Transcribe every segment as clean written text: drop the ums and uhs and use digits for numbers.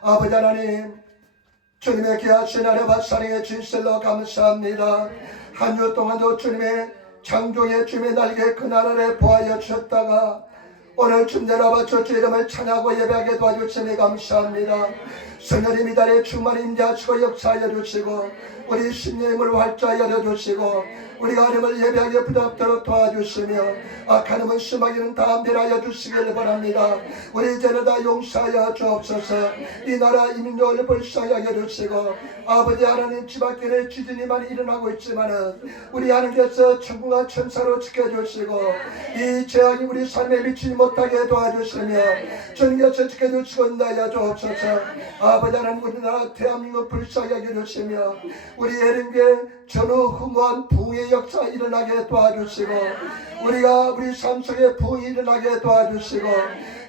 아버지 하나님, 주님의 귀하신 아뢰바 사랑의 진실로 감사합니다. 한 주 동안도 주님의 창조의 주님의 날개 그날 아래 보하여 주셨다가 오늘 주님들 아버지 주 이름을 찬양하고 예배하게 도와주시니 감사합니다. 성령님 이 자리에 충만히 임재하시고 역사하여 주시고 우리 심령의 문을 활짝 열어주시고 우리가 하나님을 예배하게 부담도록 도와주시며 악한 놈은 심하게는 다 멸하여 주시길 바랍니다. 우리 죄를 다 용서하여 주옵소서. 이 나라 이 민족을 불쌍하게 해주시고 아버지 하나님 지밖에 지진이 많이 일어나고 있지만은 우리 하나님께서 천국과 천사로 지켜주시고 이 재앙이 우리 삶에 미치지 못하게 도와주시며 주님께서 지켜주시고 인도하여 주옵소서. 아버지 하나님 우리나라 대한민국 불쌍하게 해주시며 우리 에른교회 전후 흥무한 부흥의 역사 일어나게 도와주시고 우리가 우리 삶 속에 부흥이 일어나게 도와주시고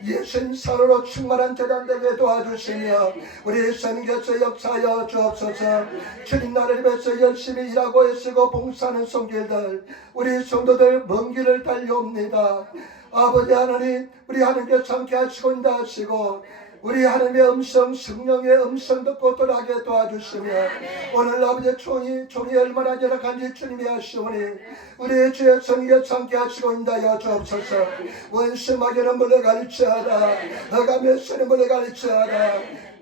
예수님 사랑으로 충만한 제단 되게 도와주시며 우리 성경에서 역사하여 주옵소서. 주님 나라를 위해서 열심히 일하고 애쓰고 봉사하는 성도들 우리 성도들 먼 길을 달려옵니다. 아버지 하나님 우리 하나님께서 함께 하시고 인도하시고 우리 하나님의 음성 성령의 음성 듣고 돌아가게 도와주시며 오늘 아버지의 종이 얼마나 열악한지 주님이 아시오니 우리의 주의 성령에 함께 하시고 인도하여 주옵소서. 원수마귀는 물러갈지어다 허감의 수는 물러갈지어다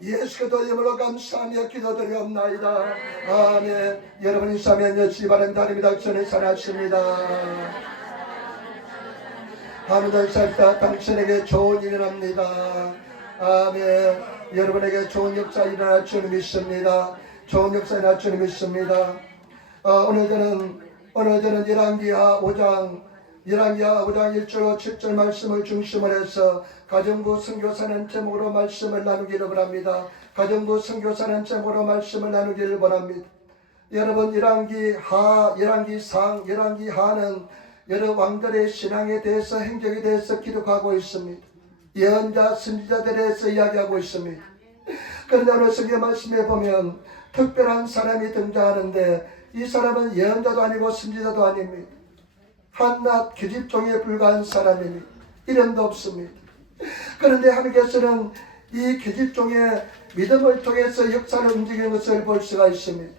예수 그리스도 이름으로 감사하며 기도드리옵나이다. 아멘. 여러분 인사하면 여시기 바랍니다. 하나님이 당신을 사랑하십니다. 아무도 살다 당신에게 좋은 일이 납니다. 아멘. 여러분에게 좋은 역사 일어날 줄 믿습니다. 좋은 역사 일어날 줄 믿습니다. 오늘 저는 열왕기하 5장 1절로 7절 말씀을 중심으로 해서 가정부 선교사는 제목으로 말씀을 나누기를 바랍니다. 가정부 선교사는 제목으로 말씀을 나누기를 바랍니다. 여러분 열왕기상, 열왕기하는 여러 왕들의 신앙에 대해서 행적에 대해서 기록하고 있습니다. 예언자, 선지자들에 대해서 이야기하고 있습니다. 그런데 오늘 성경 말씀에 보면 특별한 사람이 등장하는데 이 사람은 예언자도 아니고 선지자도 아닙니다. 한낱 계집종에 불과한 사람입니다. 이름도 없습니다. 그런데 하나님께서는 이 계집종의 믿음을 통해서 역사를 움직이는 것을 볼 수가 있습니다.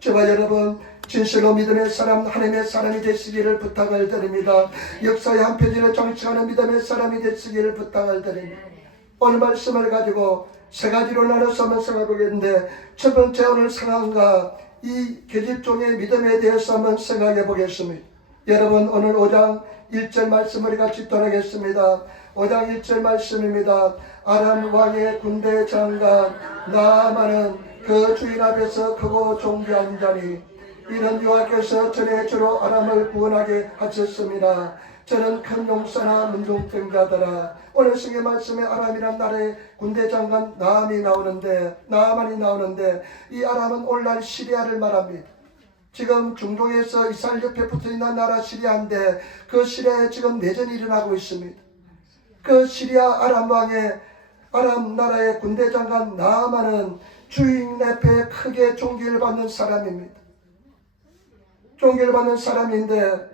저와 여러분 진실로 믿음의 사람, 하나님의 사람이 되시기를 부탁을 드립니다. 역사의 한 페이지를 장식하는 믿음의 사람이 되시기를 부탁을 드립니다. 오늘 말씀을 가지고 세 가지로 나눠서 한번 생각해보겠는데 첫 번째 오늘 상황과 이 계집종의 믿음에 대해서 한번 생각해 보겠습니다. 여러분 오늘 5장 1절 말씀을 같이 떠나겠습니다. 5장 1절 말씀입니다. 아람 왕의 군대 장관 나아만은 그 주인 앞에서 크고 존귀한 자니 이는 여호와께서 전에 주로 아람을 구원하게 하셨습니다. 저는 큰 용사나 문둥병자더라. 오늘 성경 말씀에 아람이란 나라의 군대 장관 나아만이 나오는데 이 아람은 오늘날 시리아를 말합니다. 지금 중동에서 이스라엘 옆에 붙어있는 나라 시리아인데 그 시리아에 지금 내전이 일어나고 있습니다. 그 시리아 아람 나라의 군대 장관 나아만은 주인 앞에 크게 존경을 받는 사람입니다. 존경을 받는 사람인데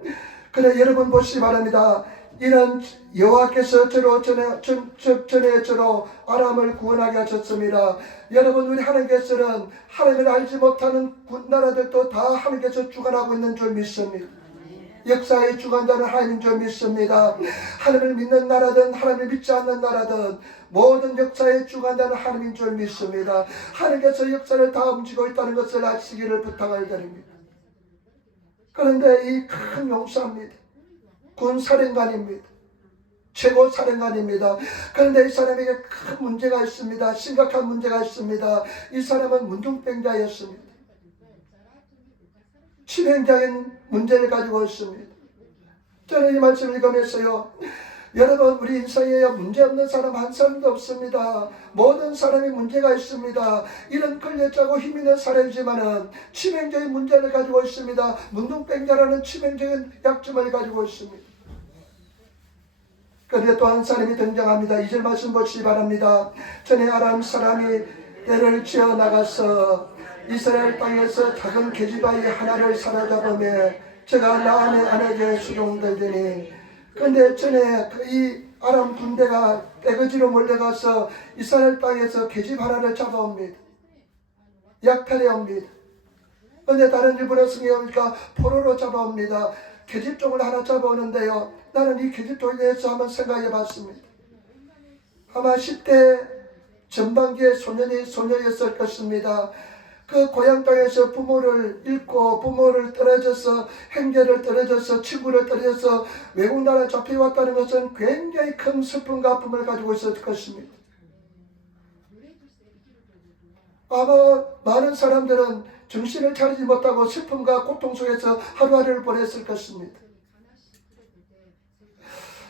그래 여러분 보시기 바랍니다. 이는 여호와께서 전에 저로 아람을 구원하게 하셨습니다. 여러분 우리 하나님께서는 하나님을 알지 못하는 나라들도 다 하나님께서 주관하고 있는 줄 믿습니다. 역사의 주관자는 하나님인 줄 믿습니다. 하나님을 믿는 나라든 하나님을 믿지 않는 나라든 모든 역사의 주관자는 하나님인 줄 믿습니다. 하나님께서 역사를 다 움직이고 있다는 것을 아시기를 부탁을 드립니다. 그런데 이 큰 용사입니다. 군사령관입니다. 최고 사령관입니다. 그런데 이 사람에게 큰 문제가 있습니다. 심각한 문제가 있습니다. 이 사람은 문둥병자였습니다. 치명적인 문제를 가지고 있습니다. 저는 이 말씀을 읽으면서요, 여러분 우리 인생에 문제없는 사람 한 사람도 없습니다. 모든 사람이 문제가 있습니다. 이런 걸렸자고 힘 있는 사람이지만은 치명적인 문제를 가지고 있습니다. 문둥병자라는 치명적인 약점을 가지고 있습니다. 그런데 또 한 사람이 등장합니다. 2절 말씀 보시기 바랍니다. 전에 아람 사람이 떼를 지어 나가서 이스라엘 땅에서 작은 계집아이 하나를 사로잡으며 제가 나아만의 아내에게 수종되더니 근데 전에 이 아람 군대가 떼거지로 몰려가서 이스라엘 땅에서 계집 하나를 잡아옵니다. 약탈해 옵니다. 근데 다른 일본의 성에 오니까 포로로 잡아옵니다. 계집종을 하나 잡아오는데요, 나는 이 계집종에 대해서 한번 생각해 봤습니다. 아마 10대 전반기의 소녀였을 것입니다. 그 고향 땅에서 부모를 잃고 부모를 떨어져서 형제를 떨어져서 친구를 떨어져서 외국 나라에 잡혀왔다는 것은 굉장히 큰 슬픔과 아픔을 가지고 있었을 것입니다. 아마 많은 사람들은 정신을 차리지 못하고 슬픔과 고통 속에서 하루하루를 보냈을 것입니다.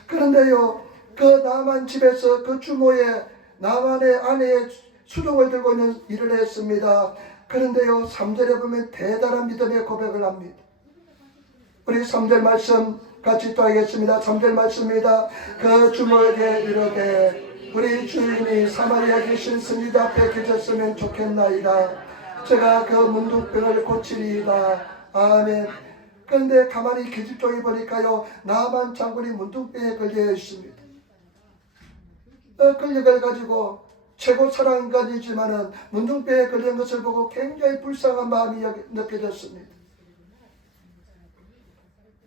그런데요, 그 나만 집에서 그 주모의 나만의 아내의 수동을 들고 있는 일을 했습니다. 그런데요, 3절에 보면 대단한 믿음의 고백을 합니다. 우리 3절 말씀 같이 또 하겠습니다. 3절 말씀입니다. 그 주모에게 이르되 우리 주인이 사마리아 계신 선지자 앞에 계셨으면 좋겠나이다. 제가 그 문둥병을 고치리이다. 아멘. 그런데 가만히 계집종이 보니까요, 나만 장군이 문둥병에 걸려 있습니다. 끌려가 가지고 최고 사랑인간이지만은 문둥병에 걸린 것을 보고 굉장히 불쌍한 마음이 느껴졌습니다.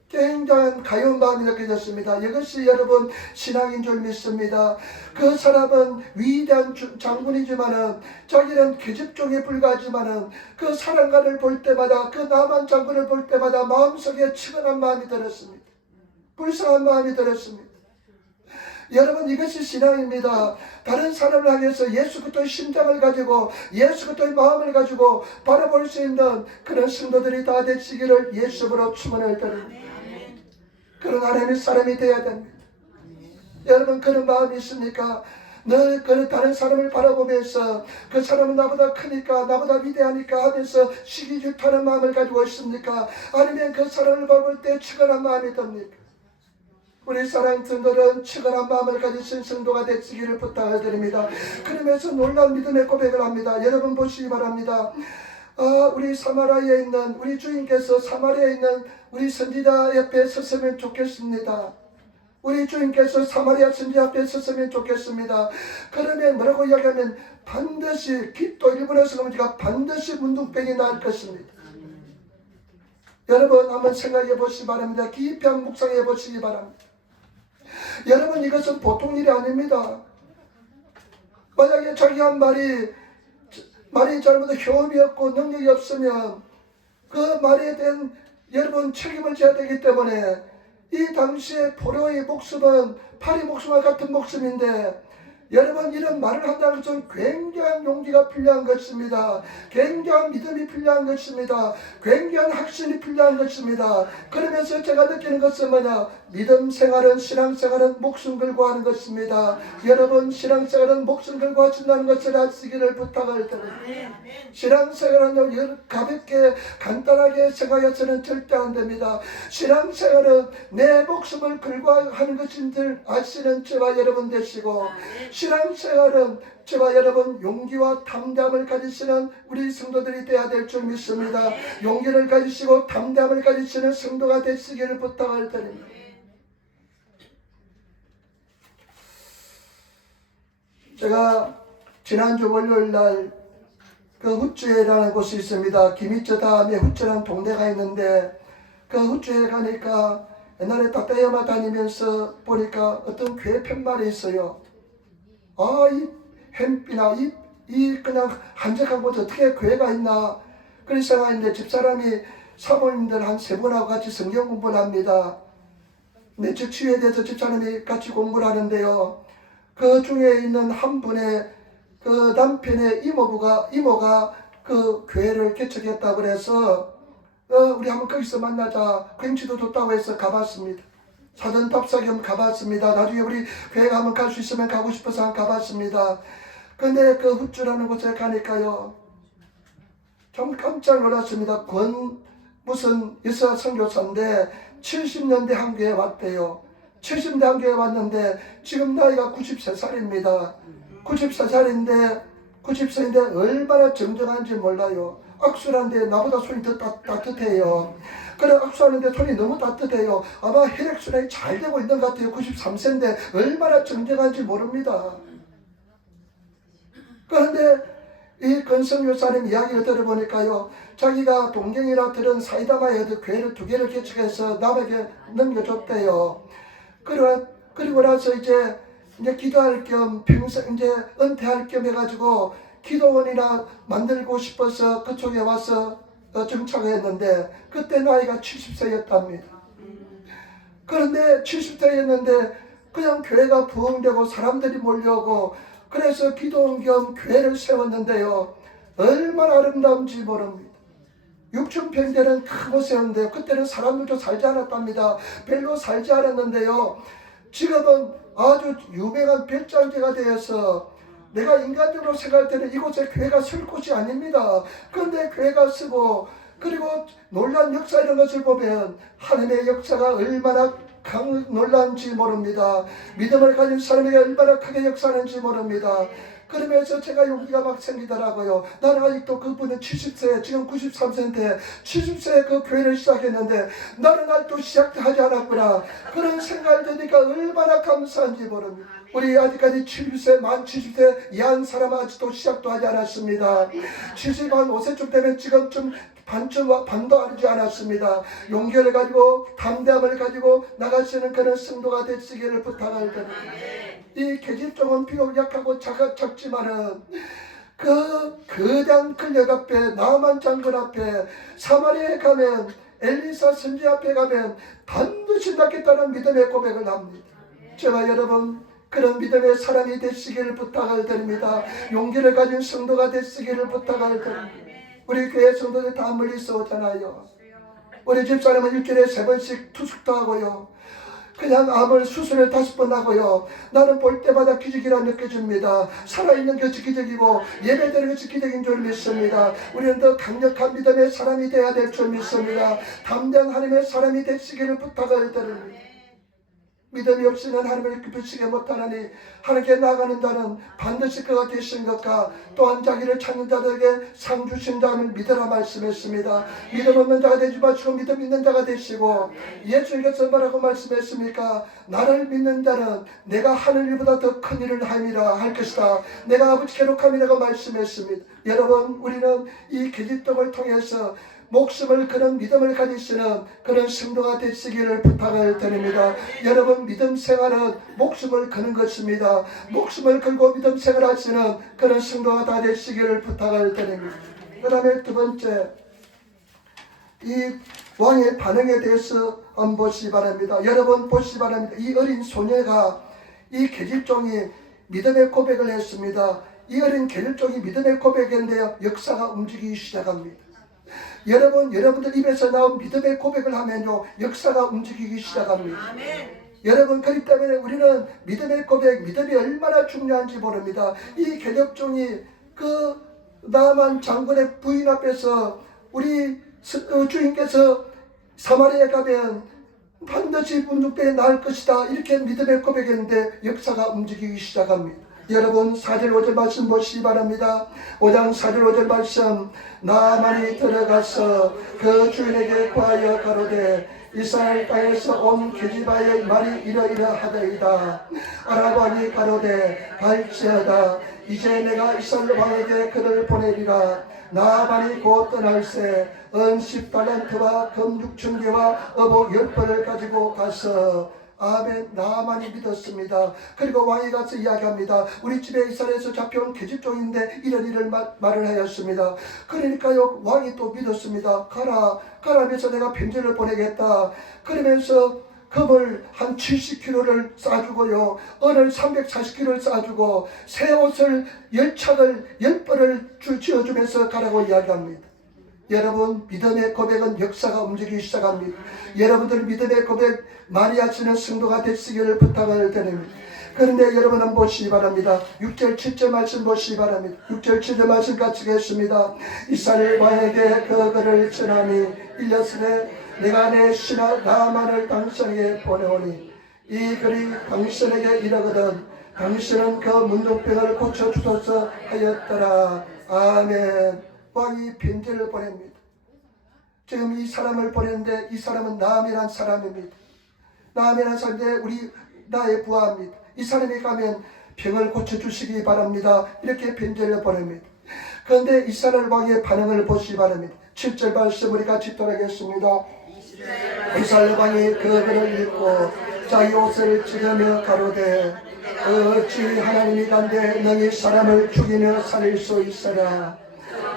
굉장한 가여운 마음이 느껴졌습니다. 이것이 여러분 신앙인 줄 믿습니다. 그 사람은 위대한 장군이지만은 자기는 계집종에 불과하지만은 그 사랑가를 볼 때마다 그 나만 장군을 볼 때마다 마음속에 치근한 마음이 들었습니다. 불쌍한 마음이 들었습니다. 여러분, 이것이 신앙입니다. 다른 사람을 향해서 예수 그리스도의 심장을 가지고 예수 그리스도의 마음을 가지고 바라볼 수 있는 그런 성도들이 다 되시기를 예수로 축원을 드립니다. 그런 하나님의 사람이 되어야 됩니다. 여러분, 그런 마음이 있습니까? 늘 그 다른 사람을 바라보면서 그 사람은 나보다 크니까 나보다 위대하니까 하면서 시기질투하는 마음을 가지고 있습니까? 아니면 그 사람을 바라볼 때 치근한 마음이 듭니까? 우리 사랑하는 성도들은 치근한 마음을 가지신 성도가 되시기를 부탁을 드립니다. 그러면서 놀라운 믿음의 고백을 합니다. 여러분 보시기 바랍니다. 우리 사마리아에 있는 우리 주인께서 사마리아에 있는 우리 선지자 옆에 섰으면 좋겠습니다. 우리 주인께서 사마리아 선지자 앞에 섰으면 좋겠습니다. 그러면 뭐라고 이야기하면 반드시 또 일본에서 보니까 반드시 문둥병이 날 것입니다. 여러분 한번 생각해 보시기 바랍니다. 깊이 한번 묵상해 보시기 바랍니다. 여러분, 이것은 보통 일이 아닙니다. 만약에 자기 한 말이 잘못해 효험이 없고 능력이 없으면 그 말에 대한 여러분 책임을 져야 되기 때문에 이 당시에 포로의 목숨은 파리 목숨과 같은 목숨인데 여러분, 이런 말을 한다는 것은 굉장한 용기가 필요한 것입니다. 굉장한 믿음이 필요한 것입니다. 굉장한 확신이 필요한 것입니다. 그러면서 제가 느끼는 것은 뭐냐? 믿음 생활은, 신앙생활은 목숨 걸고 하는 것입니다. 여러분, 신앙생활은 목숨 걸고 하신다는 것을 아시기를 부탁을 드립니다. 신앙생활은 가볍게 간단하게 생각해서는 절대 안 됩니다. 신앙생활은 내 목숨을 걸고 하는 것인 줄 아시는 저와 여러분 되시고, 신앙생활은 저와 여러분 용기와 담대함을 가지시는 우리 성도들이 되어야 될 줄 믿습니다. 용기를 가지시고 담대함을 가지시는 성도가 되시기를 부탁을 드립니다. 제가 지난주 월요일날 그 후주에라는 곳이 있습니다. 기미처 다음에 후주라는 동네가 있는데 그 후주에 가니까 옛날에 다떼야마 다니면서 보니까 어떤 교회 팻말이 있어요. 이 햄비나 이 그냥 한적한 곳에 어떻게 교회가 있나 그런 생각인데, 집사람이 사모님들 한 3분하고 같이 성경 공부를 합니다. 내적 치유에 대해서 집사람이 같이 공부를 하는데요, 그 중에 있는 한 분의 그 남편의 이모가 그 교회를 개척했다고 그래서 우리 한번 거기서 만나자, 경치도 좋다고 해서 가봤습니다. 사전 답사 겸 가봤습니다. 나중에 우리 교회 한번 갈 수 있으면 가고 싶어서 한번 가봤습니다. 근데 그 후주라는 곳에 가니까요, 좀 깜짝 놀랐습니다. 무슨 여사 선교사인데 70년대 한교에 왔대요. 70년대 한교에 왔는데 지금 나이가 93살입니다. 93살인데 얼마나 정정한지 몰라요. 악수하는데 나보다 손이 더 따뜻해요. 그래 악수하는데 손이 너무 따뜻해요. 아마 혈액순환이 잘 되고 있는 것 같아요. 93세인데 얼마나 정정한지 모릅니다. 그런데 이 건성교사님 이야기를 들어보니까요, 자기가 동경이라 들은 사이다마에 교회를 2개를 개척해서 남에게 넘겨줬대요. 그리고 나서 이제 기도할 겸 평생 이제 은퇴할 겸 해가지고 기도원이나 만들고 싶어서 그쪽에 와서 정착을 했는데 그때 나이가 70세였답니다. 그런데 70세였는데 그냥 교회가 부흥되고 사람들이 몰려오고 그래서 기도원 겸 교회를 세웠는데요. 얼마나 아름다운지 모릅니다. 6,000평대는 크고 세웠는데요. 그때는 사람들도 살지 않았답니다. 별로 살지 않았는데요. 지금은 아주 유명한 별장지가 되어서 내가 인간적으로 생각할 때는 이곳에 교회가 설 곳이 아닙니다. 그런데 교회가 쓰고 그리고 놀란 역사 이런 것을 보면 하나님의 역사가 얼마나 놀라운지 모릅니다. 믿음을 가진 사람에게 얼마나 크게 역사하는지 모릅니다. 그러면서 제가 용기가 막 생기더라고요. 나는 아직도 그분은 70세, 지금 93세인데 70세에 그 교회를 시작했는데 나는 아직도 시작하지 않았구나. 그런 생각을 드니까 얼마나 감사한지 모릅니다. 우리 아직까지 70세, 만 70세 이한 사람은 아직도 시작도 하지 않았습니다. 75세쯤 되면 지금쯤 반도 아니지 않았습니다. 용기를 가지고 담대함을 가지고 나가시는 그런 성도가 되시기를 부탁을 드립니다. 이 계집종은 비록 약하고 작지만은 그 거대한 권력 앞에 나만 장군 앞에 사마리아에 가면 엘리사 선지 앞에 가면 반드시 낫겠다는 믿음의 고백을 합니다. 제가 여러분 그런 믿음의 사람이 되시기를 부탁을 드립니다. 용기를 가진 성도가 되시기를 부탁을 드립니다. 우리 교회 성도들 다 멀리서 오잖아요. 우리 집사람은 일주일에 3번씩 투숙도 하고요. 그냥 암을 수술을 5번 하고요. 나는 볼 때마다 기적이라 느껴집니다. 살아있는 것이 기적이고 예배드리는 것이 기적인 줄 믿습니다. 우리는 더 강력한 믿음의 사람이 되어야 될 줄 믿습니다. 담대한 하나님의 사람이 되시기를 부탁을 드립니다. 믿음이 없이는 하나님을 기쁘시게 못하나니 하나님께 나가는 자는 반드시 그가 되신 것과 또한 자기를 찾는 자들에게 상 주신다는 믿으라 말씀했습니다. 믿음 없는 자가 되지 마시고 믿음 있는 자가 되시고 예수님께서 뭐라고 말씀했습니까? 나를 믿는 자는 내가 하는 일보다 더 큰 일을 함이라 할 것이다. 내가 아버지께 녹함이라고 말씀했습니다. 여러분 우리는 이 계집종을 통해서 목숨을 그런 믿음을 가지시는 그런 성도가 되시기를 부탁을 드립니다. 여러분 믿음 생활은 목숨을 거는 것입니다. 목숨을 걸고 믿음 생활하시는 그런 성도가 다 되시기를 부탁을 드립니다. 그 다음에 2번째 이 왕의 반응에 대해서 한번 보시기 바랍니다. 여러분 보시기 바랍니다. 이 어린 소녀가 이 계집종이 믿음의 고백을 했습니다. 이 어린 계집종이 믿음의 고백인데요. 역사가 움직이기 시작합니다. 여러분들 입에서 나온 믿음의 고백을 하면요 역사가 움직이기 시작합니다. 아멘. 여러분 그렇기 때문에 우리는 믿음의 고백, 믿음이 얼마나 중요한지 모릅니다. 이 계집종이 그 나만 장군의 부인 앞에서 우리 주인께서 사마리아에 가면 반드시 문둥병이 나을 것이다 이렇게 믿음의 고백했는데 역사가 움직이기 시작합니다. 여러분 4절 5절 말씀 보시기 바랍니다. 5장 4절 5절 말씀 나만이 들어가서 그 주인에게 구하여 가로되 이스라엘 땅에서 온 계집아의 말이 이러이러하더이다. 아라바니 가로되 갈지어다 이제 내가 이스라엘 왕에게 그를 보내리라. 나만이 곧 떠날새 은 10달란트와 금 6,000개와 어복 10벌을 가지고 가서 아멘. 나만이 믿었습니다. 그리고 왕이 가서 이야기합니다. 우리 집에 이스라엘에서 잡혀온 계집종인데 이런 일을 말을 하였습니다. 그러니까요 왕이 또 믿었습니다. 가라 하면서 내가 편지를 보내겠다. 그러면서 금을 한 70kg를 싸주고요 은을 340kg를 싸주고 새 옷을 10착을 10벌을 지어주면서 가라고 이야기합니다. 여러분 믿음의 고백은 역사가 움직이기 시작합니다. 여러분들 믿음의 고백 많이 하시는 성도가 되시기를 부탁을 드립니다. 그런데 여러분 한번 보시기 바랍니다. 6절 7절 말씀 보시기 바랍니다. 6절 7절 말씀 같이 읽겠습니다. 이스라엘 왕에게 그 글을 전하니 일렀으되 내가 내 신하 나만을 당신에게 보내오니 이 글이 당신에게 이르거든 당신은 그 문둥병을 고쳐주소서 하였더라. 아멘. 왕이 편지를 보냅니다. 지금 이 사람을 보냈는데 이 사람은 나암이라는 사람입니다. 나암이라는 사람인데 우리 나의 부하입니다. 이 사람이 가면 병을 고쳐주시기 바랍니다. 이렇게 편지를 보냅니다. 그런데 이스라엘 왕의 반응을 보시기 바랍니다. 7절 말씀 우리 같이 읽겠습니다. 이스라엘 왕이 그 글을 읽고 자기 옷을 찢으며 가로되 어찌 하나님이 간데 너희 사람을 죽이며 살릴 수 있으랴.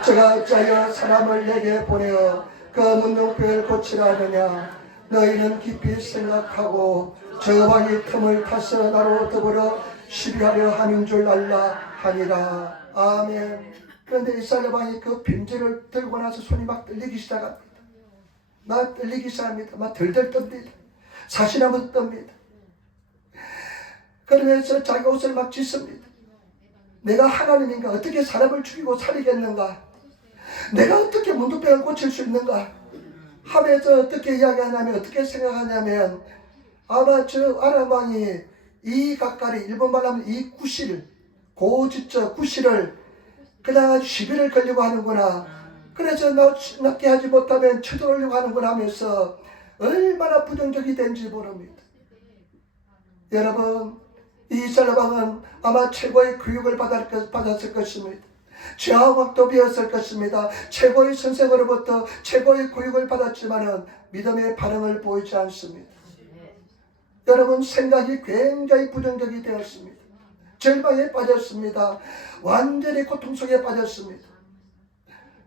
저가 어찌하여 사람을 내게 보내어 그 문둥병을 고치라 하느냐. 너희는 깊이 생각하고 저 왕이 틈을 타서 나로 더불어 시비하려 하는 줄 알라 하니라. 아멘. 그런데 이스라엘 왕이 그 편지를 들고 나서 손이 막 떨리기 시작합니다. 막 떨리기 시작합니다. 막 덜덜 떱니다. 사시나무 떱니다. 그러면서 자기 옷을 막 찢습니다. 내가 하나님인가? 어떻게 사람을 죽이고 살리겠는가? 내가 어떻게 문둥병을 고칠 수 있는가? 하면서 어떻게 이야기하냐면, 어떻게 생각하냐면, 아마 저 아람 왕이 이 가까리, 일본 말로 하면 이 구실, 고지적 구실을 그냥 아주 시비를 걸려고 하는구나. 그래서 낫게 하지 못하면 쳐들어오려고 하는구나 하면서 얼마나 부정적이 된지 모릅니다. 여러분, 이 이스라엘 왕은 아마 최고의 교육을 받았을 것입니다. 죄악도 배웠을 것입니다. 최고의 선생으로부터 최고의 교육을 받았지만은 믿음의 반응을 보이지 않습니다. 여러분, 생각이 굉장히 부정적이 되었습니다. 절망에 빠졌습니다. 완전히 고통 속에 빠졌습니다.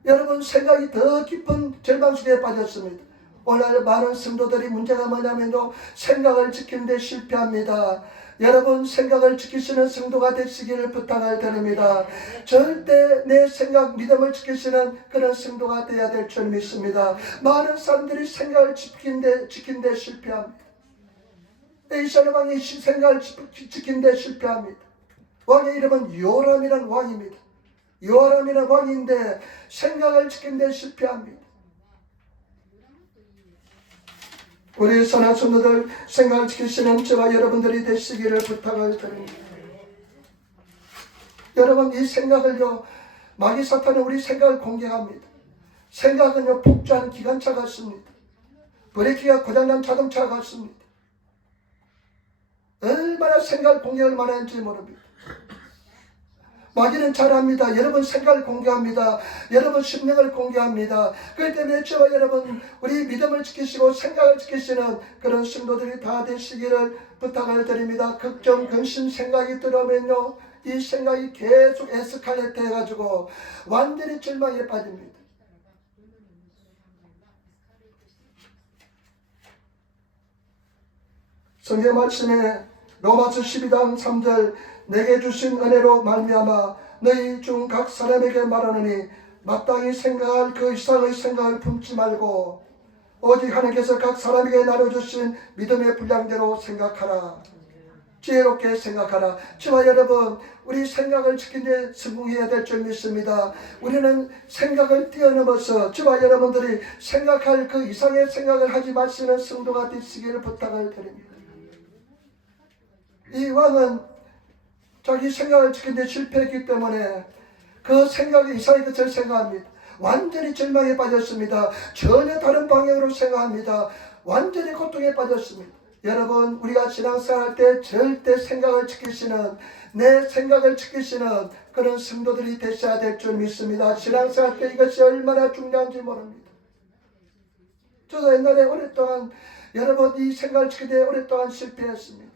여러분, 생각이 더 깊은 절망 속에 빠졌습니다. 오늘 많은 성도들이 문제가 뭐냐면요, 생각을 지키는 데 실패합니다. 여러분, 생각을 지키시는 성도가 되시기를 부탁을 드립니다. 절대 내 생각, 믿음을 지키시는 그런 성도가 되어야 될 줄 믿습니다. 많은 사람들이 생각을 지킨 데 실패합니다. 이스라엘 왕이 생각을 지킨 데 실패합니다. 왕의 이름은 요람이라는 왕입니다. 요람이라는 왕인데 생각을 지킨 데 실패합니다. 우리 선한 성도들, 생각을 지키시는 저와 여러분들이 되시기를 부탁을 드립니다. 여러분, 이 생각을요, 마귀 사탄은 우리 생각을 공격합니다. 생각은요, 폭주한 기관차 같습니다. 브레이크가 고장난 자동차 같습니다. 얼마나 생각을 공격을 많이 하는지 모릅니다. 마귀는 잘합니다. 여러분 생각을 공개합니다. 여러분 심령을 공개합니다. 그렇기 때문에 저와 여러분, 우리 믿음을 지키시고 생각을 지키시는 그런 성도들이 다 되시기를 부탁을 드립니다. 걱정, 근심 생각이 들어오면요, 이 생각이 계속 에스컬레이트 해가지고 완전히 절망에 빠집니다. 성경 말씀에 로마서 12장 3절, 내게 주신 은혜로 말미암아 너희 중 각 사람에게 말하노니 마땅히 생각할 그 이상의 생각을 품지 말고 오직 하나님께서 각 사람에게 나눠주신 믿음의 분량대로 생각하라. 지혜롭게 생각하라. 저와 여러분, 우리 생각을 지키는 데 성공해야 될 줄 믿습니다. 우리는 생각을 뛰어넘어서 저와 여러분들이 생각할 그 이상의 생각을 하지 마시는 성도가 되시기를 부탁을 드립니다. 이 왕은 자기 생각을 지키는 데 실패했기 때문에 그 생각이 이상의 것을 생각합니다. 완전히 절망에 빠졌습니다. 전혀 다른 방향으로 생각합니다. 완전히 고통에 빠졌습니다. 여러분, 우리가 신앙생활할 때 절대 생각을 지키시는, 내 생각을 지키시는 그런 성도들이 되셔야 될 줄 믿습니다. 신앙생활할 때 이것이 얼마나 중요한지 모릅니다. 저도 옛날에 오랫동안, 여러분, 이 생각을 지키는데 오랫동안 실패했습니다.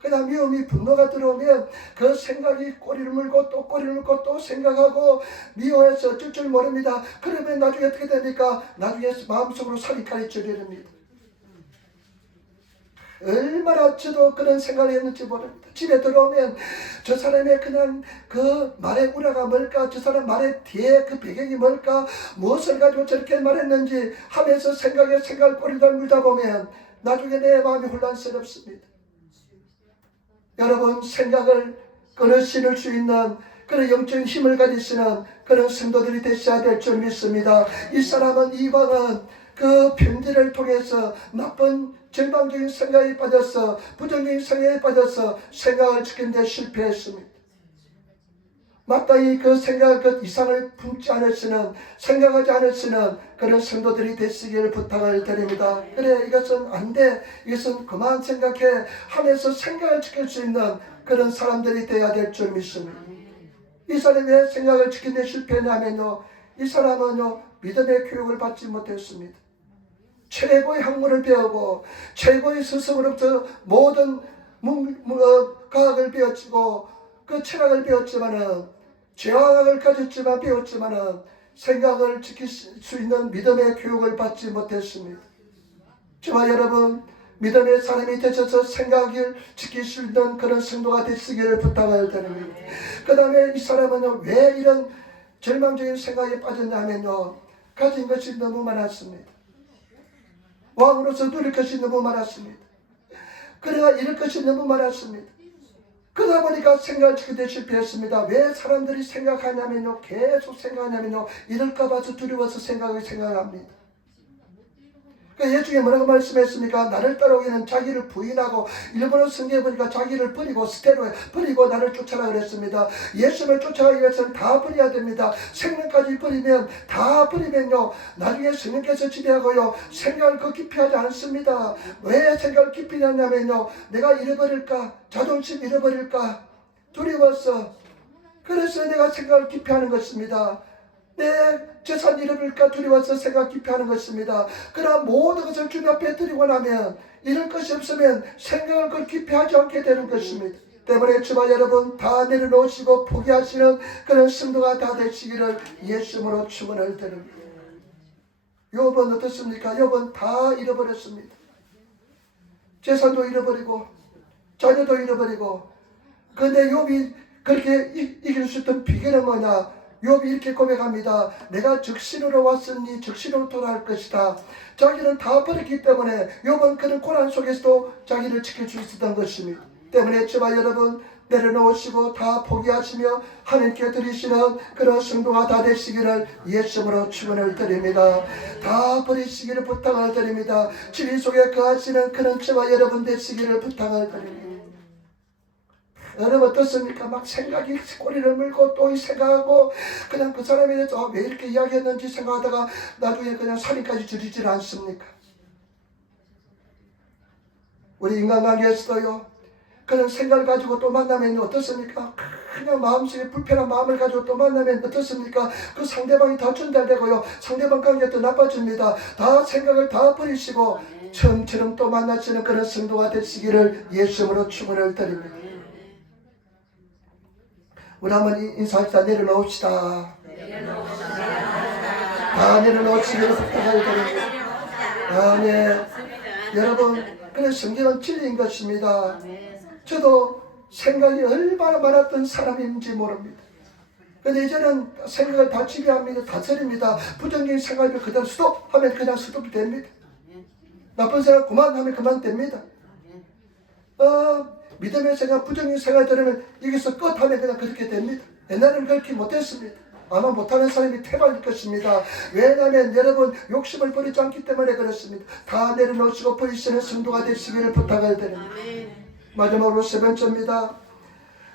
그냥 미움이, 분노가 들어오면 그 생각이 꼬리를 물고 또 꼬리를 물고 또 생각하고 미워해서 어쩔 줄 모릅니다. 그러면 나중에 어떻게 됩니까? 나중에 마음속으로 살이 깔리게 됩니다. 얼마나 저도 그런 생각을 했는지 모릅니다. 집에 들어오면 저 사람의 그냥 그 말의 우라가 뭘까, 저 사람 말의 뒤에 그 배경이 뭘까, 무엇을 가지고 저렇게 말했는지 하면서 생각을 꼬리를 물다 보면 나중에 내 마음이 혼란스럽습니다. 여러분, 생각을 끊으실 수 있는 그런 영적인 힘을 가지시는 그런 성도들이 되셔야 될 줄 믿습니다. 이 사람은, 이 왕은 그 편지를 통해서 나쁜 절망적인 생각에 빠져서, 부정적인 생각에 빠져서 생각을 지키는 데 실패했습니다. 마땅히 그 생각, 그 이상을 품지 않으시는, 생각하지 않으시는 그런 성도들이 되시기를 부탁을 드립니다. 그래, 이것은 안 돼. 이것은 그만 생각해 하면서 생각을 지킬 수 있는 그런 사람들이 되어야 될 줄 믿습니다. 이 사람이 왜 생각을 지키는데 실패했냐면요, 이 사람은요, 믿음의 교육을 받지 못했습니다. 최고의 학문을 배우고 최고의 스승으로부터 모든 과학을 배웠고 그 철학을 배웠지만은 죄화학을 가졌지만 배웠지만은 생각을 지킬 수 있는 믿음의 교육을 받지 못했습니다. 저와 여러분, 믿음의 사람이 되셔서 생각을 지킬 수 있는 그런 성도가 되시기를 부탁을 드립니다. 그 다음에 이 사람은요, 왜 이런 절망적인 생각에 빠졌냐면요, 가진 것이 너무 많았습니다. 왕으로서 누릴 것이 너무 많았습니다. 그래야 잃을 것이 너무 많았습니다. 그러다 보니까 생각을 지키는데 실패했습니다. 왜 사람들이 생각하냐면요, 계속 생각하냐면요, 잃을까 봐서 두려워서 생각합니다. 그 예수님이 뭐라고 말씀했습니까? 나를 따라오기는 자기를 부인하고, 일본어 성경에 보니까 자기를 버리고 스테로에 버리고 나를 쫓아라 그랬습니다. 예수님을 쫓아가기 위해서는 다 버려야 됩니다. 생명까지 버리면, 다 버리면요, 나중에 성령께서 지배하고요, 생각을 그 깊이 하지 않습니다. 왜 생각을 깊이 하냐면요, 내가 잃어버릴까, 자존심 잃어버릴까 두려워서, 그래서 내가 생각을 깊이 하는 것입니다. 내 재산 잃어버릴까 두려워서 생각 깊이 하는 것입니다. 그러나 모든 것을 주님 앞에 드리고 나면 잃을 것이 없으면 생각을 그 깊이 하지 않게 되는 것입니다. 때문에 저와 여러분 다 내려놓으시고 포기하시는 그런 성도가 다 되시기를 예수님으로 축원을 드립니다. 욥은 어떻습니까? 욥은 다 잃어버렸습니다. 재산도 잃어버리고 자녀도 잃어버리고. 그런데 욥이 그렇게 이길 수 있던 비결은 뭐냐? 욥이 이렇게 고백합니다. 내가 적신으로 왔으니 적신으로 돌아갈 것이다. 자기는 다 버렸기 때문에 욥은 그런 고난 속에서도 자기를 지킬 수 있었던 것입니다. 때문에 저와 여러분 내려놓으시고 다 포기하시며 하나님께 드리시는 그런 성도가 다 되시기를 예수님으로 축원을 드립니다. 다 버리시기를 부탁을 드립니다. 진리 속에 거하시는 그런 저와 여러분 되시기를 부탁을 드립니다. 여러분 어떻습니까? 막 생각이 꼬리를 물고 또 생각하고 그냥 그 사람에 대해서 왜 이렇게 이야기했는지 생각하다가 나중에 그냥 살인까지 저지르지 않습니까? 우리 인간관계에서도요, 그런 생각을 가지고 또 만나면 어떻습니까? 그냥 마음속에 불편한 마음을 가지고 또 만나면 어떻습니까? 그 상대방이 다 전달되고요, 상대방 관계가 또 나빠집니다. 다 생각을 다 버리시고 처음처럼 또 만나시는 그런 성도가 되시기를 예수님으로 축원을 드립니다. 우리 한번 인사합시다. 내려놓읍시다. 다 내려놓으시기를 부탁을 드립니다. 아멘. 여러분, 그래서 성경은 진리인 것입니다. 저도 생각이 얼마나 많았던 사람인지 모릅니다. 근데 이제는 생각을 다 지배합니다. 다스립니다. 부정적인 생각을 그대로 스톱하면 그냥 스톱이 됩니다. 나쁜 생각 그만하면 그만됩니다. 믿음의 생각, 부정적인 생각이 들으면 여기서 끝하면 그냥 그렇게 됩니다. 옛날에는 그렇게 못했습니다. 아마 못하는 사람이 태반일 것입니다. 왜냐하면 여러분 욕심을 버리지 않기 때문에 그렇습니다. 다 내려놓으시고 버리시는 성도가 되시기를 부탁을 드립니다. 마지막으로 세 번째입니다.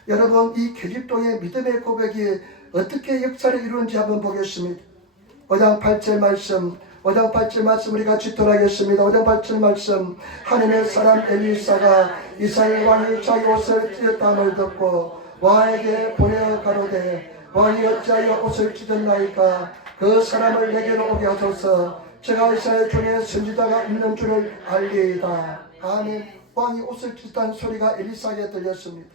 여러분 이 계집동의 믿음의 고백이 어떻게 역사를 이루는지 한번 보겠습니다. 5장 8절 말씀, 5장 8절 말씀 우리 같이 돌아가겠습니다. 5장 8절 말씀. 하나님의 사람 엘리사가 이스라엘 왕이 자기 옷을 찢었다함을 듣고 왕에게 보내어 가로되 왕이 어찌하여 옷을 찢었나이까? 그 사람을 내게로 오게 하소서. 제가 이스라엘 중에 선지자가 있는 줄을 알리이다. 아멘. 왕이 옷을 찢었다는 소리가 엘리사에게 들렸습니다.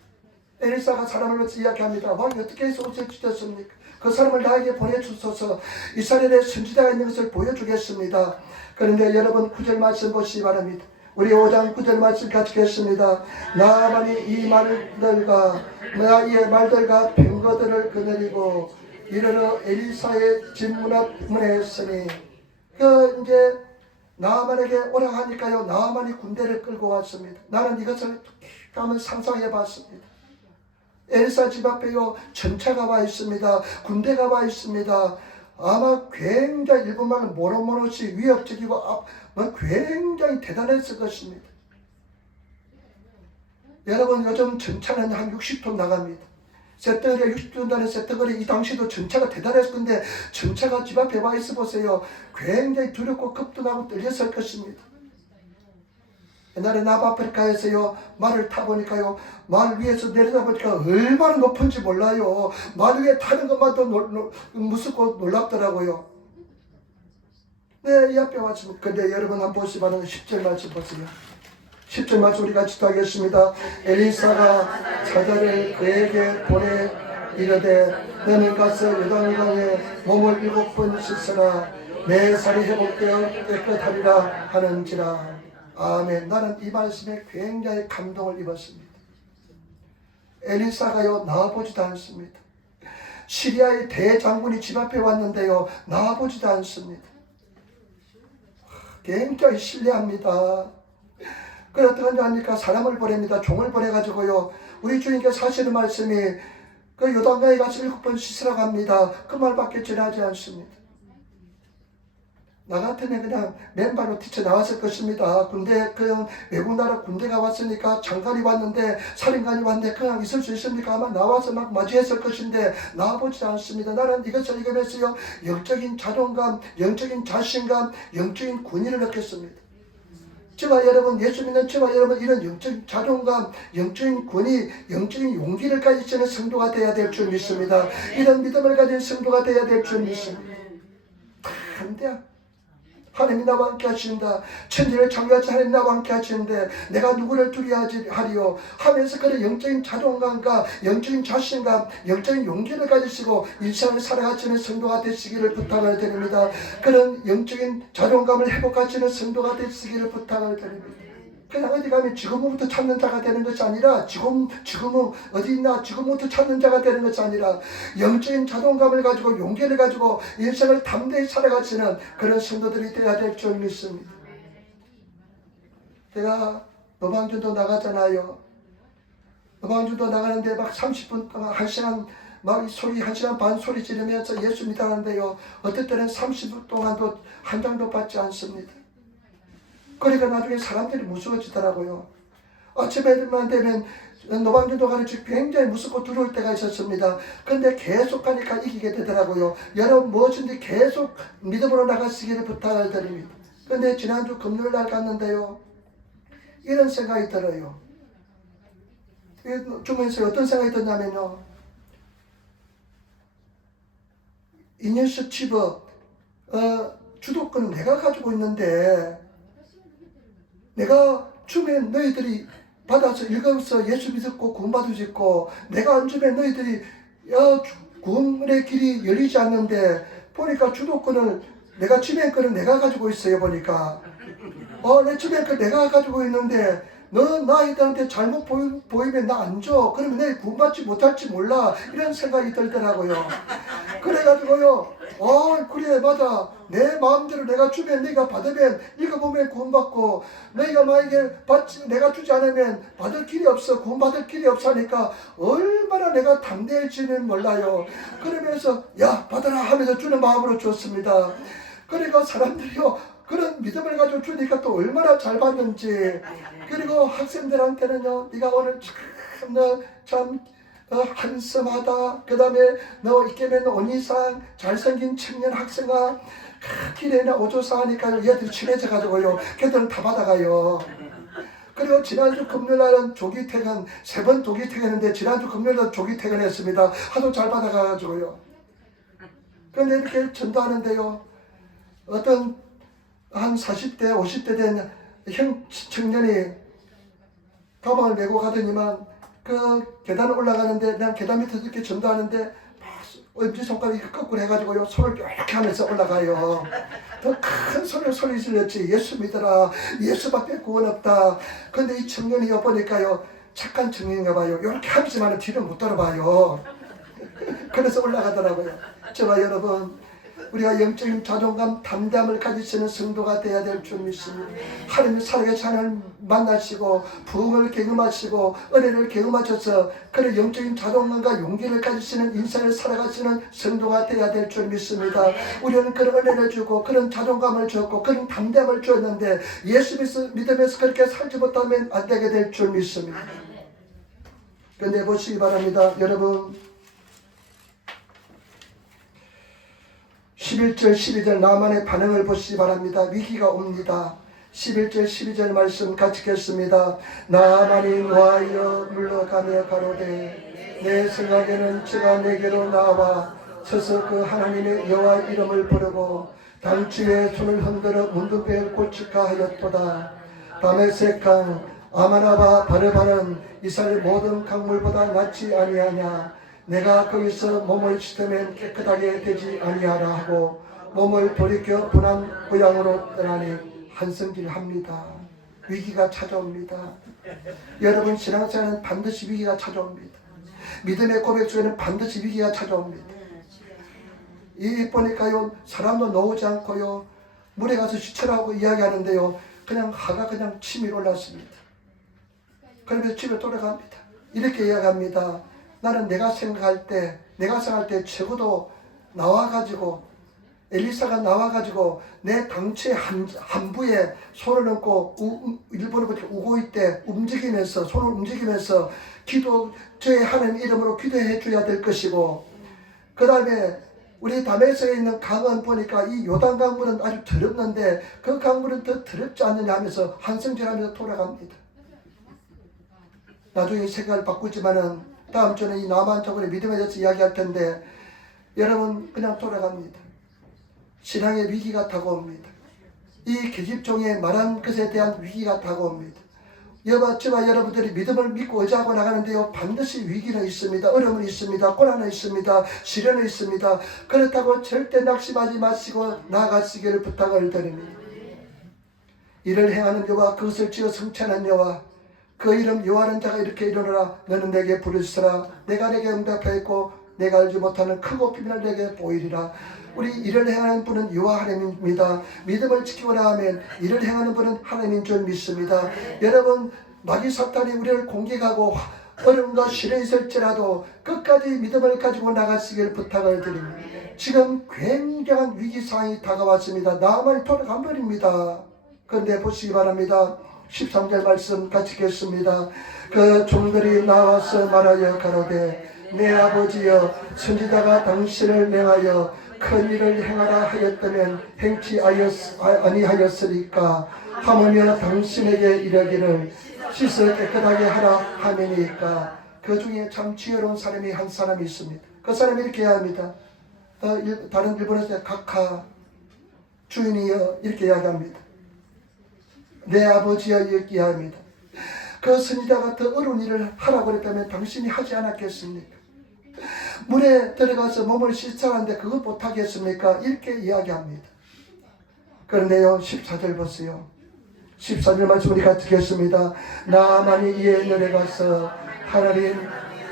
엘리사가 사람을 위해서 이야기합니다. 왕이 어떻게 해서 옷을 찢었습니까? 그 사람을 나에게 보내주소서. 이스라엘의 선지자가 있는 것을 보여주겠습니다. 그런데 여러분 9절 말씀 보시기 바랍니다. 우리 5장 9절 말씀 같이 읽겠습니다. 나만이 이 말들과 나의 말들과 병거들을 거느리고 이르러 엘리사의 집 문 앞문에 했으니 그 이제 나만에게 오라 하니까요, 나만이 군대를 끌고 왔습니다. 나는 이것을 한번 상상해 봤습니다. 엘리사 집 앞에요 전차가 와 있습니다. 군대가 와 있습니다. 아마 굉장히 일본말은 모로모로시 위협적이고 굉장히 대단했을 것입니다. 여러분 요즘 전차는 한 60톤 나갑니다. 쇳덩어리에 60준다는 쇳덩어리 이 당시도 전차가 대단했을 건데 전차가 집 앞에 와 있어 보세요. 굉장히 두렵고 겁도 나고 떨렸을 것입니다. 옛날에 남아프리카에서요 말을 타보니까요 말 위에서 내려다보니까 얼마나 높은지 몰라요. 말 위에 타는 것만도 무섭고 놀랍더라고요. 네, 이 앞에 왔습니다. 근데 여러분 한번 보시 바라는 10절 말씀 보세요. 10절 말씀 우리 같이 하겠습니다. 엘리사가 사자를 그에게 보내 이르되 너는 가서 요단강에 몸을 7번 씻으라 내 살이 회복되어 깨끗하리라 하는지라. 아멘. 나는 이 말씀에 굉장히 감동을 입었습니다. 엘리사가요 나와보지도 않습니다. 시리아의 대장군이 집 앞에 왔는데요 나와보지도 않습니다. 굉장히 신뢰합니다. 그래 어떻게 하니까 사람을 보냅니다. 종을 보내가지고요 우리 주님께서 하시는 말씀이 그 요단강에 가서 7번 씻으라고 합니다. 그 말밖에 전하지 않습니다. 나 같으면 그냥 맨발로 뛰쳐나왔을 것입니다. 근데 그냥 외국 나라 군대가 왔으니까 장관이 왔는데 살인관이 왔는데 그냥 있을 수 있습니까? 아마 나와서 막 맞이했을 것인데 나와보지 않습니다. 나는 이것을 읽으면서요 영적인 자존감, 영적인 자신감, 영적인 권위를 느꼈습니다. 저와 여러분, 예수 믿는 저와 여러분 이런 영적인 자존감, 영적인 권위, 영적인 용기를 가지시는 성도가 되어야 될 줄 믿습니다. 이런 믿음을 가진 성도가 되어야 될 줄 믿습니다. 한데 하나님이 나와 함께 하신다. 천지를 창조하신 하나님 나와 함께 하시는데 내가 누구를 두려워하리요 하면서 그런 영적인 자존감과 영적인 자신감, 영적인 용기를 가지시고 일상을 살아가시는 성도가 되시기를 부탁을 드립니다. 그런 영적인 자존감을 회복하시는 성도가 되시기를 부탁을 드립니다. 그냥 어디 가면 지금부터 찾는 자가 되는 것이 아니라 지금은 어디 있나 지금부터 찾는 자가 되는 것이 아니라 영적인 자존감을 가지고 용기를 가지고 인생을 담대히 살아가시는 그런 성도들이 되어야 될 줄 믿습니다. 제가 노방준도 나가잖아요. 노방준도 나가는데 막 30분 동안 1시간 막 소리 1시간 반 소리 지르면서 예수 믿하는데요 어떨 때는 30분 동안도 한 장도 받지 않습니다. 그러니까 나중에 사람들이 무서워지더라고요. 아침에만 되면 노방준도 가는 집 굉장히 무섭고 두려울 때가 있었습니다. 그런데 계속 가니까 이기게 되더라고요. 여러분 무엇인지 계속 믿음으로 나가시기를 부탁을 드립니다. 그런데 지난주 금요일날 갔는데요. 이런 생각이 들어요. 주변에서 어떤 생각이 드냐면요. 이 녀석 집업 주도권은 내가 가지고 있는데 내가 주면 너희들이 받아서 읽어서 예수 믿었고 구원받을 수 있고 내가 안 주면 너희들이 구원의 길이 열리지 않는데 보니까 주도권을 내가 지배권을 내가 가지고 있어요. 보니까 내 지배권 내가 가지고 있는데 너 나이들한테 잘못 보이면 나 안 줘. 그러면 내 구원받지 못할지 몰라. 이런 생각이 들더라고요. 그래가지고요. 그래 맞아. 내 마음대로 내가 주면 네가 받으면 읽어보면 구원받고 너희가 만약에 내가 주지 않으면 받을 길이 없어. 구원받을 길이 없으니까 얼마나 내가 담대할지는 몰라요. 그러면서 야 받아라 하면서 주는 마음으로 줬습니다. 그러니까 사람들이요. 그런 믿음을 가지고 주니까 또 얼마나 잘 받는지. 그리고 학생들한테는요. 네가 오늘 참 한심하다. 그 다음에 너 이케면 온이상 잘생긴 청년 학생아 길에나 오조사 하니까 얘들이 친해져가지고요. 걔들은 다 받아가요. 그리고 지난주 금요일날은 조기 퇴근 3번 조기 퇴근했는데 지난주 금요일날 조기 퇴근했습니다. 하도 잘 받아가지고요. 그런데 이렇게 전도하는데요. 어떤 한 40대 50대 된 청년이 가방을 메고 가더니만 그 계단을 올라가는데 난 계단 밑에서 이렇게 전도하는데 엄지손가락이 거꾸로 해가지고요 손을 이렇게 하면서 올라가요. 더 큰 소리 질렀지. 예수 믿어라. 예수밖에 구원 없다. 근데 이 청년이 보니까요 착한 청년인가 봐요. 이렇게 하지만 뒤를 못 돌아봐요. 그래서 올라가더라고요. 저와 여러분 우리가 영적인 자존감, 담담을 가지시는 성도가 되어야 될 줄 믿습니다. 하나님이 살아계신 하나님을 만나시고 부흥을 경험하시고 은혜를 경험하셔서 그런 영적인 자존감과 용기를 가지시는 인생을 살아가시는 성도가 되어야 될 줄 믿습니다. 우리는 그런 은혜를 주고 그런 자존감을 주었고 그런 담담을 주었는데 예수 믿으면서 그렇게 살지 못하면 안 되게 될 줄 믿습니다. 그런데 보시기 바랍니다. 여러분 11절 12절 나만의 반응을 보시기 바랍니다. 위기가 옵니다. 11절 12절 말씀 같이 읽겠습니다. 나만이 노하여 물러가며 가로되 내 생각에는 저가 내게로 나와 서서 그 하나님의 여호와 이름을 부르고 당추에 손을 흔들어 문둥병을 고칠까 하였도다. 다메섹강 아마나바 바르바는 이스라엘 모든 강물보다 낫지 아니하냐. 내가 거기서 몸을 씻으면 깨끗하게 되지 아니하라 하고 몸을 돌이켜 분한 고향으로 떠나니 한성질합니다. 위기가 찾아옵니다. 여러분 신앙생활은 반드시 위기가 찾아옵니다. 믿음의 고백 속에는 반드시 위기가 찾아옵니다. 이 보니까요 사람도 놓지 않고요 물에 가서 시체라고 이야기하는데요 그냥 하가 그냥 침이 올랐습니다. 그러면서 집에 돌아갑니다. 이렇게 이야기합니다. 나는 내가 생각할 때 적어도 나와가지고 엘리사가 나와가지고 내 당체 한부에 손을 얹고 일본어 그렇게 우고 있대 움직이면서 손을 움직이면서 저의 하나님 이름으로 기도해 줘야 될 것이고 그 다음에 우리 다메섹에 있는 강은 보니까 이 요단 강물은 아주 더럽는데 그 강물은 더 더럽지 않느냐 하면서 한성질하면서 돌아갑니다. 나중에 생각을 바꾸지만은 다음 주는 이 남한적으로 믿음에 대해서 이야기할 텐데 여러분 그냥 돌아갑니다. 신앙의 위기가 다가옵니다. 이 계집종에 말한 것에 대한 위기가 다가옵니다. 저와 여러분들이 믿음을 믿고 의지하고 나가는데요 반드시 위기는 있습니다. 어려움은 있습니다. 고난은 있습니다. 시련은 있습니다. 그렇다고 절대 낙심하지 마시고 나아가시기를 부탁을 드립니다. 이를 행하는 여호와 그것을 지어 성취하는 여호와 그 이름 여호와는 자가 이렇게 이르노라. 너는 내게 부르시라. 내가 내게 응답하였고 내가 알지 못하는 크고 비밀을 내게 보이리라. 우리 이를 행하는 분은 여호와 하나님입니다. 믿음을 지키고 나가면 이를 행하는 분은 하나님인 줄 믿습니다. 여러분 마귀 사탄이 우리를 공격하고 어려움과 시련이 있을지라도 끝까지 믿음을 가지고 나가시길 부탁을 드립니다. 지금 굉장한 위기 상황이 다가왔습니다. 나만이 돌아간 버립니다. 그런데 보시기 바랍니다. 13절 말씀 같이 읽겠습니다. 그 종들이 나와서 말하여 가로되 내 아버지여 선지자가 당신을 명하여 큰 일을 행하라 하였다면 행치 아니하였으리까 하물며 당신에게 이르기를 씻어 깨끗하게 하라 하매니까. 그 중에 참 지혜로운 사람이 한 사람이 있습니다. 그 사람이 이렇게 이야기합니다. 다른 일본에서 각하 주인이여 이렇게 이야기합니다. 내 아버지여 이렇게 이야기합니다. 그 선지자가 더 어려운 일을 하라고 그랬다면 당신이 하지 않았겠습니까? 물에 들어가서 몸을 씻으라는데 그것 못하겠습니까? 이렇게 이야기합니다. 그런데요 14절 보세요. 14절 말씀 우리 같이 읽겠습니다. 나만이 이에 내려가서 하나님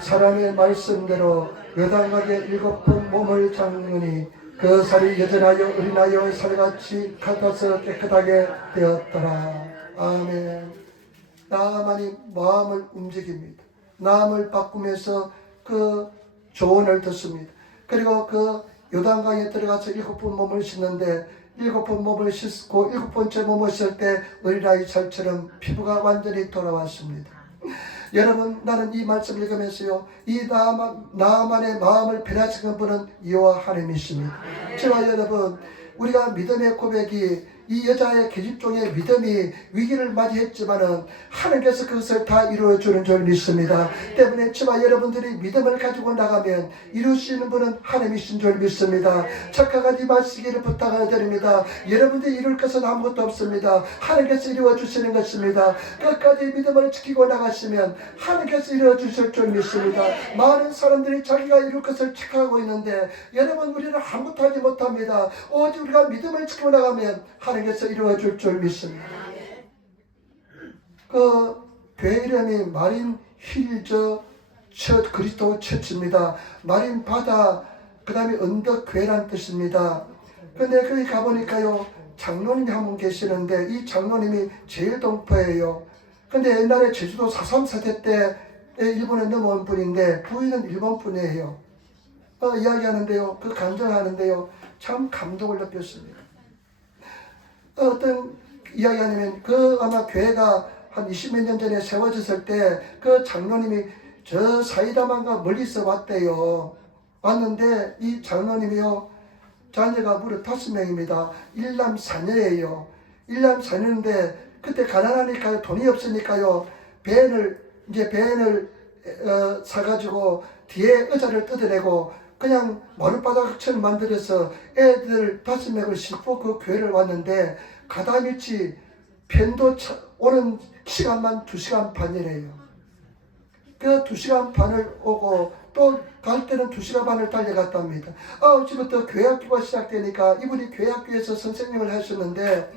사람의 말씀대로 요단강에 7번 몸을 닦으니 그 살이 여전하여 어린아이의 살같이 같아서 깨끗하게 되었더라. 아멘. 나만이 마음을 움직입니다. 마음을 바꾸면서 그 조언을 듣습니다. 그리고 그 요단강에 들어가서 7번 몸을 씻는데 7번 몸을 씻고 7번째 몸을 씻을 때 어린아이 살처럼 피부가 완전히 돌아왔습니다. 여러분 나는 이 말씀을 읽으면서요 이 나만의 마음을 변화시키는 분은 여호와 하나님이십니다. 저와 여러분 우리가 믿음의 고백이 이 여자의 계집종의 믿음이 위기를 맞이했지만은 하나님께서 그것을 다 이루어주는 줄 믿습니다. 때문에 저와 여러분들이 믿음을 가지고 나가면 이루시는 분은 하나님이신 줄 믿습니다. 착각하지 마시기를 부탁을 드립니다. 여러분들이 이룰 것은 아무것도 없습니다. 하나님께서 이루어주시는 것입니다. 끝까지 믿음을 지키고 나가시면 하나님께서 이루어주실 줄 믿습니다. 많은 사람들이 자기가 이룰 것을 착각하고 있는데 여러분 우리는 아무것도 하지 못합니다. 오직 우리가 믿음을 지키고 나가면 하나님께서 이루어줄 줄 믿습니다. 그 교회 이름이 마린 힐저 그리스도 처치입니다. 마린 바다 그 다음에 언덕 교회란 뜻입니다. 근데 거기 가보니까요 장로님이 한 분 계시는데 이 장로님이 제일 동포예요. 근데 옛날에 제주도 4.3 사태 때 일본에 넘어온 분인데 부인은 일본 분이에요. 이야기하는데요 그 간증하는데요 참 감동을 느꼈습니다. 어떤 이야기하냐면 그 아마 교회가 한 20몇 년 전에 세워졌을 때 그 장로님이 저 사이다만가 멀리서 왔대요. 왔는데 이 장로님이요 자녀가 무려 5명입니다. 일남 사녀예요. 일남 사녀인데 그때 가난하니까요, 돈이 없으니까요, 밴을 사가지고 뒤에 의자를 뜯어내고 그냥 마룻바닥처럼 만들어서 애들 5명을 싣고 그 교회를 왔는데 가다밀치 편도 오는 시간만 2시간 반이래요. 그 2시간 반을 오고 또 갈 때는 2시간 반을 달려갔답니다. 9시부터 교회학교가 시작되니까 이분이 교회학교에서 선생님을 하셨는데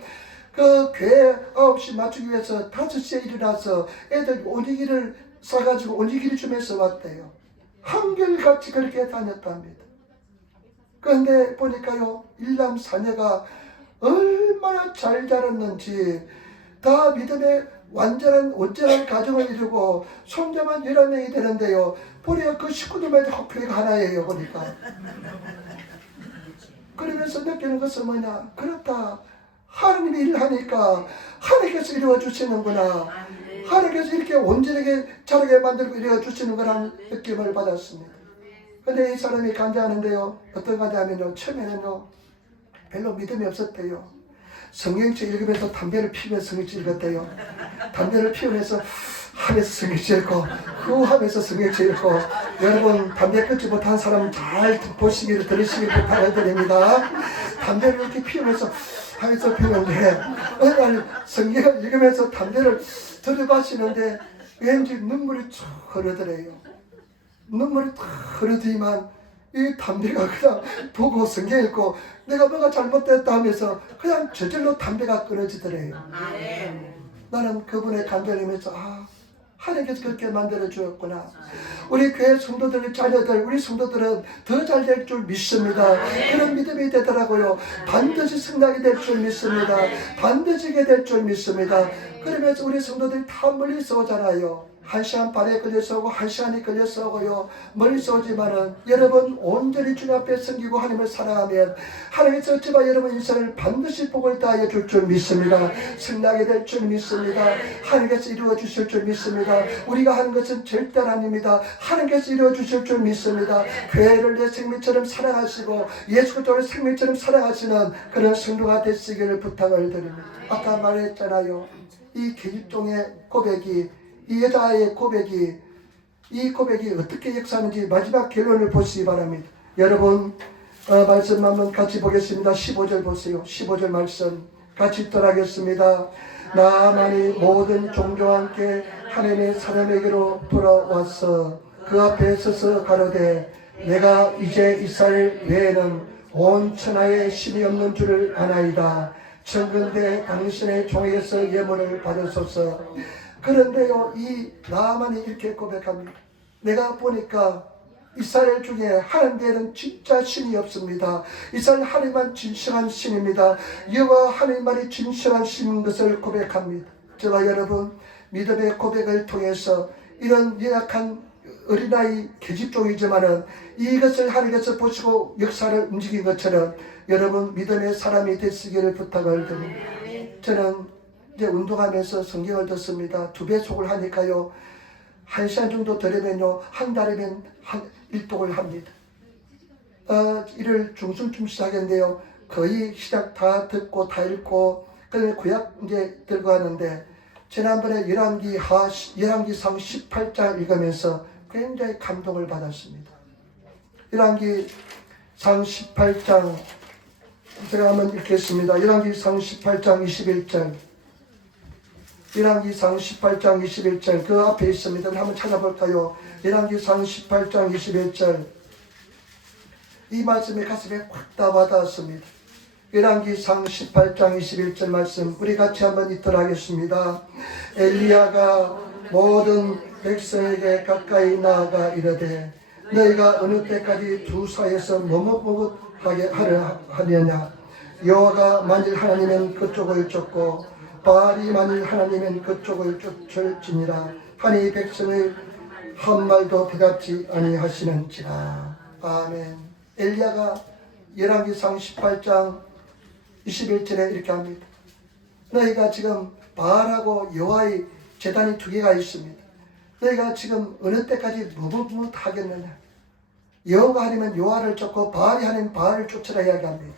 그 교회 9시 맞추기 위해서 5시에 일어나서 애들 오니기를 싸가지고 오니기를 주면서 왔대요. 한결같이 그렇게 다녔답니다. 그런데 보니까요, 일남 사녀가 얼마나 잘 자랐는지 다 믿음의 온전한 가정을 이루고 손자만 11명이 되는데요. 보니까 그 식구들만 교회가 하나예요. 보니까. 그러면서 느끼는 것은 뭐냐? 그렇다. 하나님이 일하니까 하나님께서 이루어 주시는구나. 하나님께서 이렇게 온전하게 자라게 만들고 이루어 주시는구나 느낌을 받았습니다. 근데 이 사람이 간증하는데요, 어떤 간증하면요, 처음에는요 별로 믿음이 없었대요. 성경책 읽으면서 담배를 피우면서 성경책 읽었대요. 담배를 피우면서 하면서 성경책 읽고 후 하면서 성경책 읽고. 여러분, 담배 끊지 못한 사람 잘 보시기를 들으시기를 부탁드립니다. 담배를 이렇게 피우면서 하면서 피우는데 어느 날 성경을 읽으면서 담배를 들이마시는데 왠지 눈물이 쭉 흐르더래요. 눈물이 탁 흐르더니만 이 담배가 그냥 보고 성경 읽고 내가 뭐가 잘못됐다 하면서 그냥 저절로 담배가 끊어지더래요. 나는 그분의 간증을 하면서 하나님께서 그렇게 만들어 주었구나. 우리 교회 성도들, 자녀들, 우리 성도들은 더 잘 될 줄 믿습니다. 그런 믿음이 되더라고요. 반드시 승낙이 될 줄 믿습니다. 반드시 이게 될 줄 믿습니다. 그러면서 우리 성도들이 다 멀리서 오잖아요. 1시간 반에 걸려서 오고 1시간이 걸려서 오고요. 멀리서 오지만은 여러분 온전히 주님 앞에 섬기고 하나님을 사랑하면 하나님께서 어찌봐 여러분 인생을 반드시 복을 다하여 줄 줄 믿습니다. 승낙이 될 줄 믿습니다. 하나님께서 이루어 주실 줄 믿습니다. 우리가 하는 것은 절대 아닙니다. 하나님께서 이루어 주실 줄 믿습니다. 교회를 내 생명처럼 사랑하시고 예수 그리스도를 생명처럼 사랑하시는 그런 성도가 되시기를 부탁을 드립니다. 아까 말했잖아요. 이 계집종의 고백이, 이 여자의 고백이, 이 고백이 어떻게 역사하는지 마지막 결론을 보시기 바랍니다. 여러분, 말씀 한번 같이 보겠습니다. 15절 보세요. 15절 말씀 같이 읽도록하겠습니다. 나만이 모든 종교와 함께 하나님의 사람에게로 돌아와서 그 앞에 서서 가로되 내가 이제 이스라엘 외에는 온 천하에 신이 없는 줄을 아나이다. 청근대 당신의 종에게서 예물을 받으소서. 그런데요, 이 나만이 이렇게 고백합니다. 내가 보니까 이스라엘 중에 하나님 외에는 진짜 신이 없습니다. 이스라엘 하나님만 진실한 신입니다. 여호와 하나님만이 진실한 신인 것을 고백합니다. 제가 여러분 믿음의 고백을 통해서 이런 연약한 어린아이 계집종이지만은 이것을 하나님께서 보시고 역사를 움직인 것처럼 여러분 믿음의 사람이 되시기를 부탁을 드립니다. 저는 이제 운동하면서 성경을 듣습니다. 2배속을 하니까요. 1시간 정도 들으면요. 한 달이면 한 1독을 합니다. 1월 중순쯤 시작했는데요. 거의 시작 다 듣고 다 읽고 그다음에 구약 이제 들고 하는데 지난번에 열왕기상 18장 읽으면서 굉장히 감동을 받았습니다. 열왕기상 18장 제가 한번 읽겠습니다. 열왕기상 18장 21절 열왕기상 18장 21절 그 앞에 있습니다. 한번 찾아볼까요? 열왕기상 18장 21절 이 말씀이 가슴에 확 다 와닿았습니다. 열왕기상 18장 21절 말씀 우리 같이 한번 읽도록 하겠습니다. 엘리야가 모든 백성에게 가까이 나아가 이르되 너희가 어느 때까지 두 사이에서 머뭇머뭇하게 하려냐. 여호와가 만일 하나님은 그쪽을 쫓고 바알이 만일 하나님은 그쪽을 쫓을지니라 하니 백성을 한 말도 대답지 아니하시는지라. 아멘. 엘리야가 열왕기상 18장 21절에 이렇게 합니다. 너희가 지금 바알하고 여호와의 제단이 2개가 있습니다. 너희가 지금 어느 때까지 머뭇머뭇하겠느냐. 여호가 아니면 여호와를 쫓고 바알이 아니면 바알을 쫓으라 이야기합니다.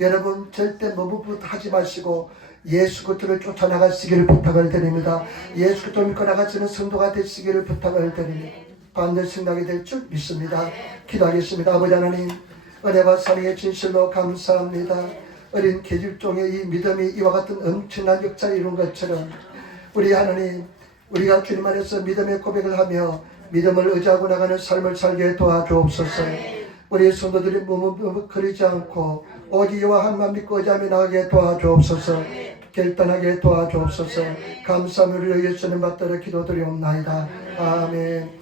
여러분 절대 머뭇하지 마시고 예수 그리스도를 쫓아 나가시기를 부탁을 드립니다. 예수 그리스도 믿고 나가시는 성도가 되시기를 부탁을 드립니다. 반드시 승리하게 될 줄 믿습니다. 기도하겠습니다. 아버지 하나님, 은혜와 사랑의 진실로 감사합니다. 어린 계집종의 이 믿음이 이와 같은 엄청난 역사를 이룬 것처럼 우리 하나님, 우리가 주님 안에서 믿음의 고백을 하며 믿음을 의지하고 나가는 삶을 살게 도와주옵소서. 우리 성도들이 머뭇거리지 않고 오직 여호와 한만 믿고 의지하며 나가게 도와주옵소서. 결단하게 도와주옵소서. 감사함을 예수님 받들어 기도드리옵나이다. 아멘.